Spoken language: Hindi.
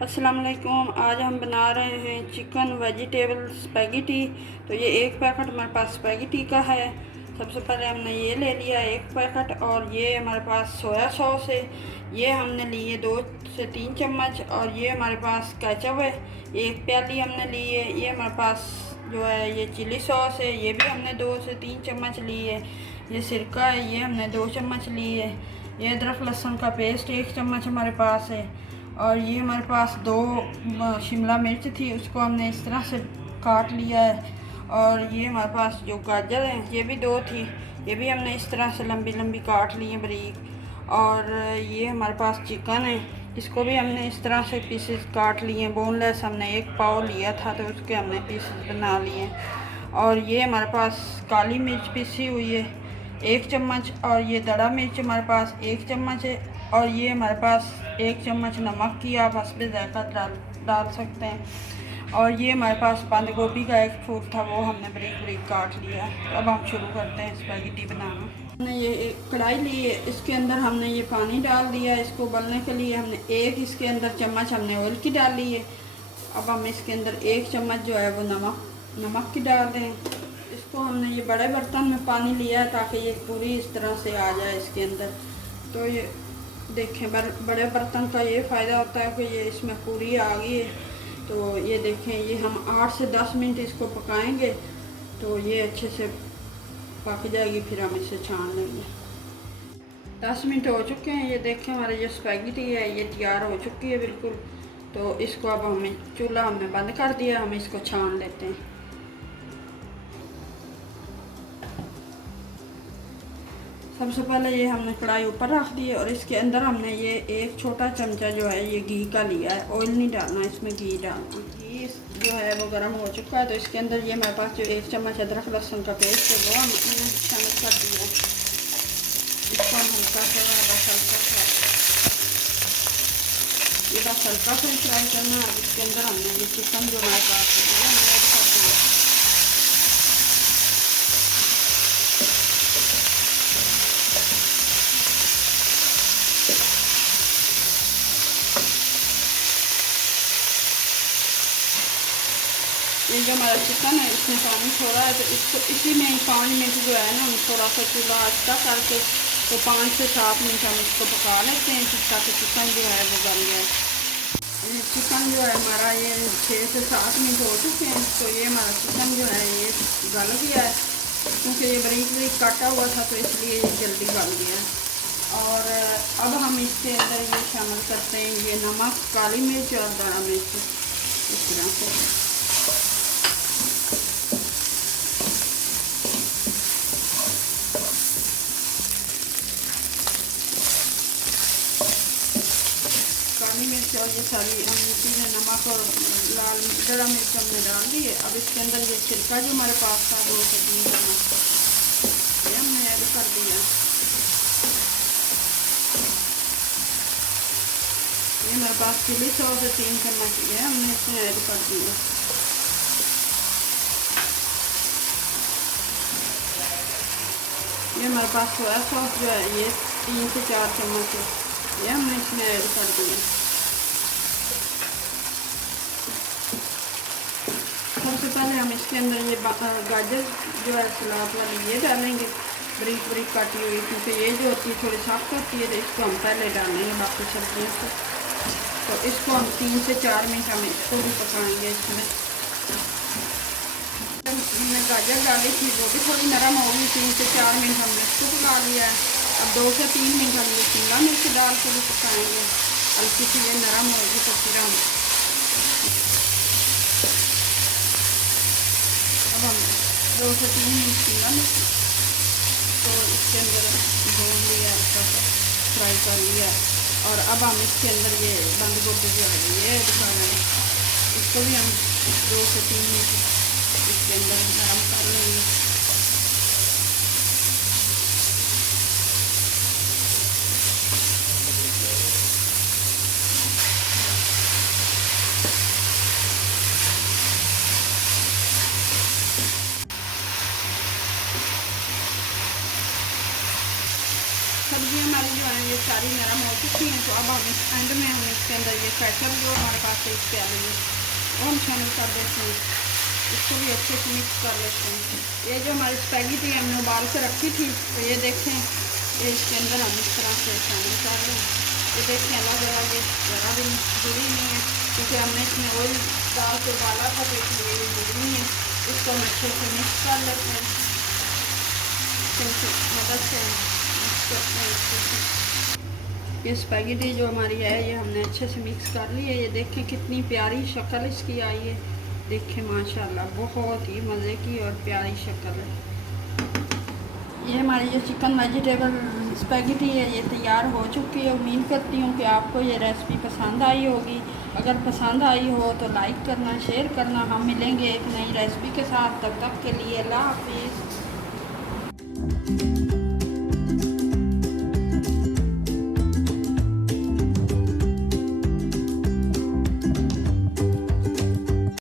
अस्सलाम वालेकुम। आज हम बना रहे हैं चिकन वेजिटेबल स्पैगेटी। तो ये एक पैकेट हमारे पास स्पैगेटी का है। सबसे पहले हमने ये ले लिया एक पैकेट, और ये हमारे पास सोया सॉस है, ये हमने लिए 2 से 3 चम्मच। और ये हमारे पास केचप है, एक प्याली हमने ली है। ये हमारे पास जो है ये चिली सॉस है, ये भी हमने 2 से 3 चम्मच ली है। ये सिरका है, ये हमने 2 चम्मच ली है। ये अदरक लहसुन का पेस्ट 1 चम्मच हमारे पास है। और ये हमारे पास 2 शिमला मिर्च थी, उसको हमने इस तरह से काट लिया है। और ये हमारे पास जो गाजर है ये भी 2 थी, ये भी हमने इस तरह से लंबी लंबी काट ली है बारीक। और ये हमारे पास चिकन है, इसको भी हमने इस तरह से पीसेस काट लिए हैं, बोनलेस। हमने 1 पाव लिया था तो उसके हमने पीसेस बना लिए हैं। और ये हमारे पास काली मिर्च पीसी हुई है 1 चम्मच, और ये दड़ा मिर्च हमारे पास 1 चम्मच है। और ये हमारे पास 1 चम्मच नमक की आप हस्बे ज़ायक़ा डाल सकते हैं। और ये हमारे पास बंद गोभी का एक फूल था, वो हमने बारीक बारीक काट लिया। तो अब हम शुरू करते हैं स्पैगेटी बनाना। हमने ये एक कढ़ाई ली है, इसके अंदर हमने ये पानी डाल दिया। इसको उबलने के लिए हमने इसके अंदर चम्मच हमने ऑयल की डाली है। अब हम इसके अंदर 1 चम्मच जो है वो नमक की डाल दें। इसको हमने ये बड़े बर्तन में पानी लिया है ताकि ये पूरी इस तरह से आ जाए इसके अंदर। तो ये देखें, बड़े बर्तन का ये फ़ायदा होता है कि ये इसमें पूरी आ गई है। तो ये देखें, ये हम 8 से 10 मिनट इसको पकाएंगे तो ये अच्छे से पक जाएगी, फिर हम इसे छान लेंगे। 10 मिनट हो चुके हैं, ये देखें हमारे जो स्पैगेटी है ये तैयार हो चुकी है बिल्कुल। तो इसको अब हमें चूल्हा हमने बंद कर दिया, हम इसको छान लेते हैं। सबसे पहले ये हमने कढ़ाई ऊपर रख दी है, और इसके अंदर हमने ये 1 छोटा चमचा जो है ये घी का लिया है। ऑयल नहीं डालना, इसमें घी डालना। घी जो है वो गर्म हो चुका है, तो इसके अंदर ये हमारे पास जो 1 चम्मच अदरक लहसुन का पेस्ट है वो हमने शामिल कर दिया। इसको हम हल्का सा ये बस हल्का सा फ्राई करना है। इसके अंदर हमने ये चिकन जो हमारे पास है वो हमने ऐड कर दिया। ये जो हमारा चिकन है इसमें पानी छोड़ा है, तो इसको इसी में 5 मिनट जो है ना, हम थोड़ा सा चूल्हा आस्था करके तो 5 से 7 मिनट हम इसको पका लेते हैं ताकि चिकन जो है वो गल जाए। ये चिकन जो है हमारा ये 6 से 7 मिनट हो चुके हैं। तो ये हमारा चिकन जो है ये गल गया है, क्योंकि ये बारीक बारीक काटा हुआ था तो इसलिए ये जल्दी गल गया है। और अब हम इसके अंदर ये शामिल करते हैं ये नमक, काली मिर्च और दड़ा मिर्च इस तरह से। काली मिर्च और ये सारी हम चीज़ें, नमक और लाल दड़ा मिर्च हमने डाल दी है। अब इसके अंदर ये छिलका जो हमारे पास था 2 से 3 चम्मच ये हमने ऐड कर दिया। ये हमारे पास चिली सॉस है 3 चम्मच, ये हमने इसमें ऐड कर दिया। ये हमारे पास सोया सॉस जो है ये 3 से 4 चम्मच है, ये हमने इसमें ऐड कर दिया। सबसे पहले हम इसके अंदर ये गाजर जो है सलाद वाली ये डालेंगे बारीक बारीक काटी हुई, क्योंकि ये जो होती है थोड़ी सख्त होती है, तो इसको हम पहले डालेंगे बाकी सब्जियों से। तो इसको हम 3 से 4 मिनट हम इसको भी पकाएंगे। इसमें हमने गाजर डाली थी वो भी थोड़ी नरम होगी, 3 से 4 मिनट हमने इसको पका लिया है। अब 2 से 3 मिनट हम ये शिमला मिर्च डाल के भी पकाएंगे, हल्की सी ये नरम होगी तो फिर हम 2 से 3 मिनट शिमला मिर्च तो इसके अंदर भून लिया, हल्का सा फ्राई कर लिया। और अब हम इसके अंदर ये बंद गोभी जो है ये ऐड कर रहे हैं, इसको भी हम 2 से 3 मिनट इसके अंदर नरम कर लेंगे। सब्ज़ी हमारी जो है ये सारी नरम हो चुकी हैं। तो अब हम इस एंड में हम इसके अंदर ये केचप जो हमारे पास है इसके आलू है वो हम शामिल कर देते हैं। इसको भी अच्छे से मिक्स कर लेते हैं। ये जो हमारी स्पैगेटी हमने उबाल के रखी थी तो ये देखें, ये इसके अंदर हम इस तरह से शामिल कर लें। ये देखें अलग अलग ये ज़रा भी जुड़ी नहीं है क्योंकि हमने इसमें ऑयल डाल के उबाला था तो इसलिए ये जुड़ी नहीं है। इसको हम अच्छे से मिक्स कर लेते हैं, मदद से मिक्स करते हैं अच्छे से। ये स्पैगेटी जो हमारी है ये हमने अच्छे से मिक्स कर ली है। ये देखें कितनी प्यारी शक्ल इसकी आई है, देखें माशाल्लाह बहुत ही मज़े की और प्यारी शक्ल है। ये हमारी जो चिकन वेजिटेबल स्पैगेटी है ये तैयार हो चुकी है। उम्मीद करती हूँ कि आपको ये रेसिपी पसंद आई होगी। अगर पसंद आई हो तो लाइक करना, शेयर करना। हम मिलेंगे एक नई रेसिपी के साथ, तब तक के लिए अल्लाह हाफिज़।